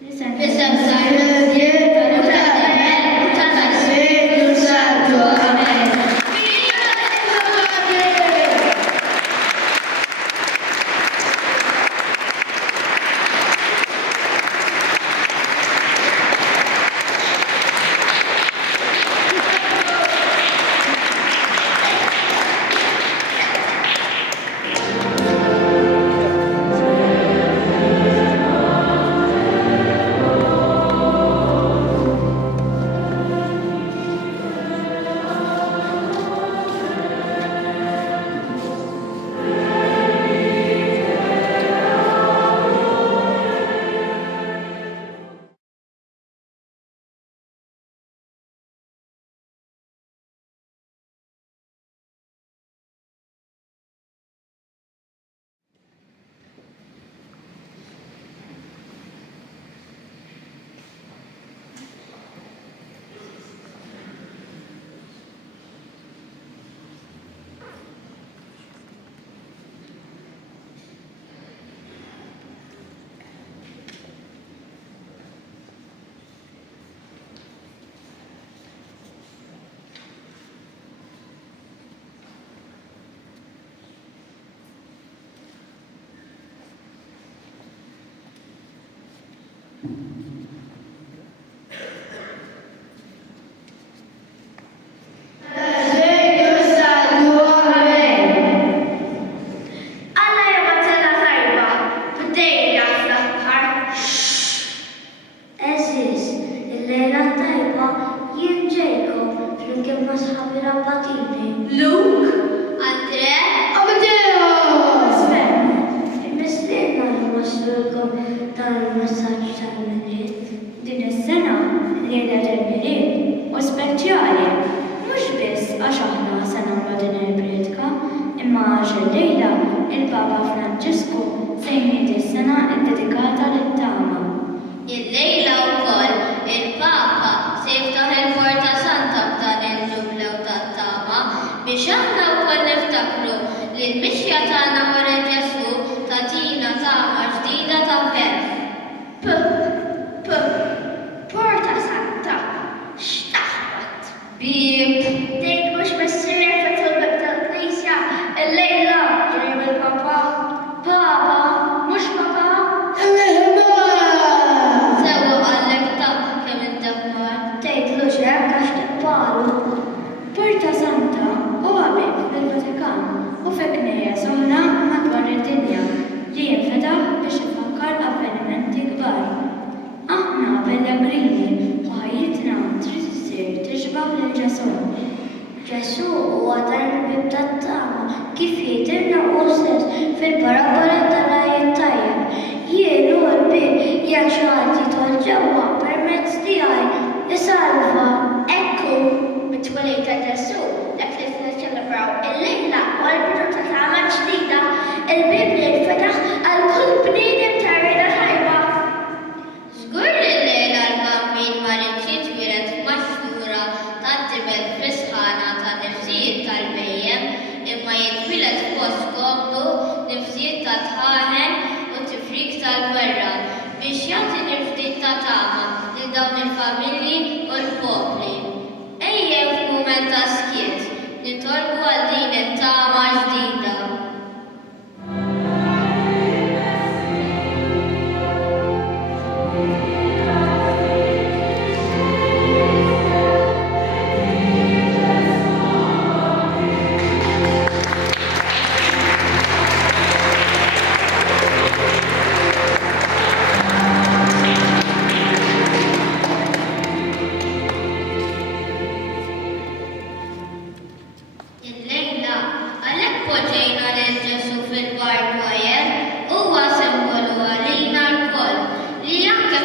Bisem saħħiet u tal-Ħel u tal-Masih u Santu. Amen. Huwa simbolu għalina l-koll li anke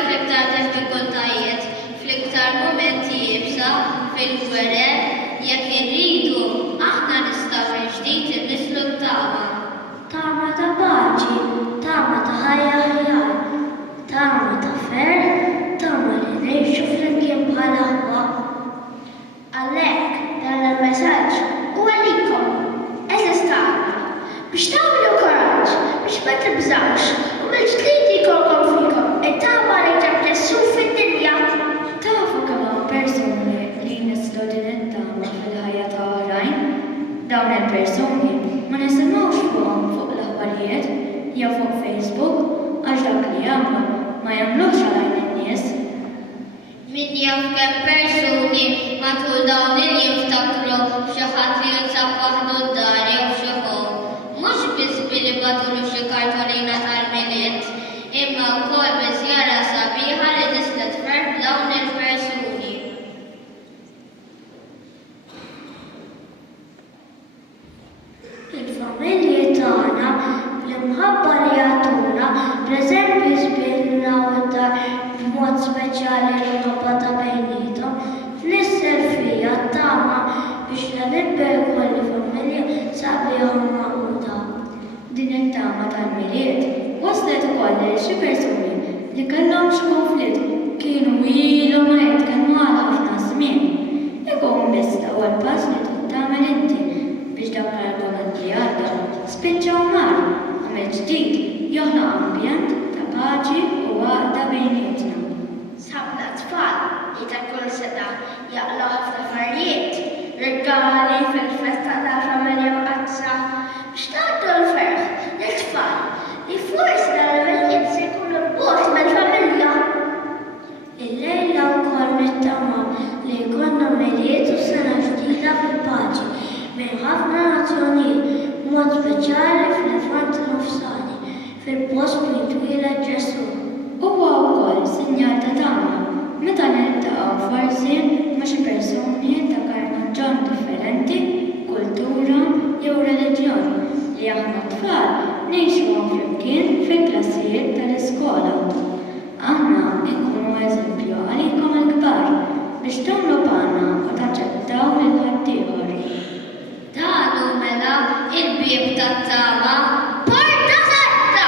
jagħmluhx għal in-nies. Min jaf kemm persuni matul dawn jiftakru f'xi ħadd li jinsab waħdu d-dar jew f'xi home. Mhux biss billi batulu xi kartolina tal-miliet, imma wkoll bi żjara sabiħa li tista' tferħ dawn il-persuni. Il-familji tagħna l-imħabba li jagħtuna, pereżempju sbirna u d-dar b'mod speċjali l-imħabba ta' bejniethom, tnisser fija t-tama biex nibber kolli familja sabiħa u magħquda. Din it-tama tal-miliet waslet ukoll lil xi persuni li kellhom xi konflitt kienu ilhom ma jitkellmu għal ħafna żmien. Ikun biss l-ewwel pass li trid tagħmel inti biex dawk l-argument li għadda spiċċaw mar u mill-ġdid joħloq ambjent ta' paċi u għaqda bejnietna. Sabna tfal li ta' kull seta jaqlaw ħafna affarijiet, regali fil-festa tal-familja mqatta biex tagħtu l-ferħ lit-tfal li forsi dal-miliet se jkunu b'bogħod mal-familja. Il-lejla wkoll nittamaw li jkollna miliet u sena ġdida fil-paċi bejn ħafna nazzjonijiet b'mod speċjali fil-Levant Nofsani fil-post bejn twieled Ġesu. Huwa wkoll sinjal ta' tama meta niltaqgħu forsi ma' xi persuni ta' karnaġġjon differenti, kultura jew reliġjon li aħna tfal ngħixuhom flimkien fil-klassijiet tal-iskola. Aħna nkunu eżempju għalikom il-kbar biex tagħmlu bħalna u taċċettaw lil ħaddieħor. Dan hu mela il-bieb tat-tama porta satta.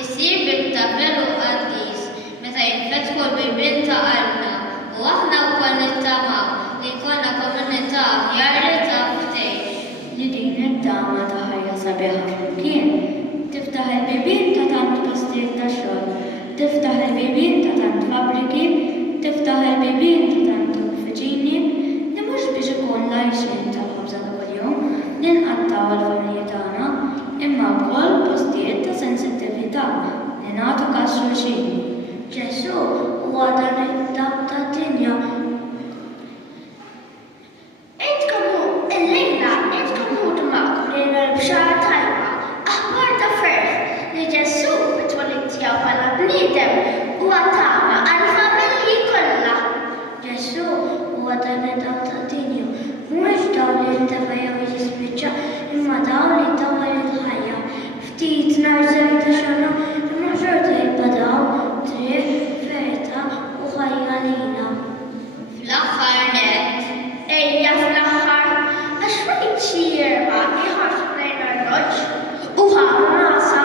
Isir bieb ta' veru qaddis meta jinfetħu l-bibien ta' qalbna u aħna wkoll nittamaw li jkollna komunità aħjar li taf tgħix. Li din it-tama ta' ħajja sabiħa flimkien tiftaħ il-bibien ta' tant postijiet ta' xogħol, tiftaħ il-bibien ta' tant fabbriki, tiftaħ il-bibien ta' tant uffiċini li mhux biex ikun l-għajxin tal-ħobża ta' kuljum li nqattaw għall-familji tagħna, imma wkoll postijiet ta' sensittività li nagħtu każ xulxin. Ġesu huwa dan id-dab tad-dinja. Intkom il-lejla intkom ħudu magħkom lejla l-bxara tajba, aħbar ta' ferħ li Ġesu bit-twelid tiegħu bħala bniedem huwa tama għall-familji kollha. Ġesu huwa dan id-dab tad-dinja. Mhux dawn li ntefgħu jew jispiċċa imma dawn li tawal il-ħajja. Ftit nhar żgħir ta' xogħol imma xorta jibqgħu triq, verità u ħajja lina. Fl-aħħar nett, ejja fl-aħħar għax rajt xi jerba jħarsu lejn l-arloġġ u ħaru rasa.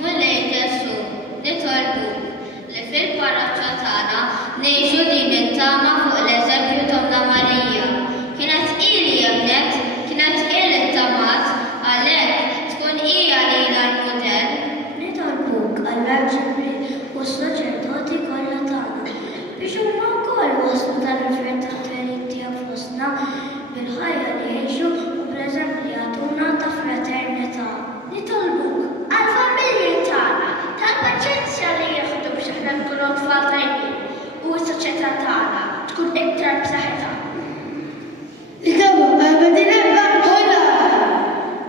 Mulej Ġesu nitolbuk li fil-parroċċja tagħna ngħixu din it-tama fuq l-eżempju ta' Omna Marija. Kienet ili jemnet, kienet ili tamat, għalhekk tkun hija lilna l-mudell. Nitolbuk għall-Arċipril u s-saċerdoti kollha tagħna biex huma wkoll waslu tal-rifer tat-tgħid tiegħek fostna bil-ħajja li jgħixu u bl-eżempju li jagħtuna ta' fraternità. Nitolbuk għall-familji tagħna tal-paċenzja li jieħdu biex aħna nkunu tfal tajbin u s-soċjetà tagħna tkun iktar b'saħħitha.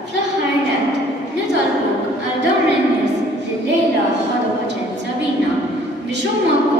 Fl-aħħar nett nitolbuk għal dawn in-nies li llejla ħadu paċenzja bina biex huma wkoll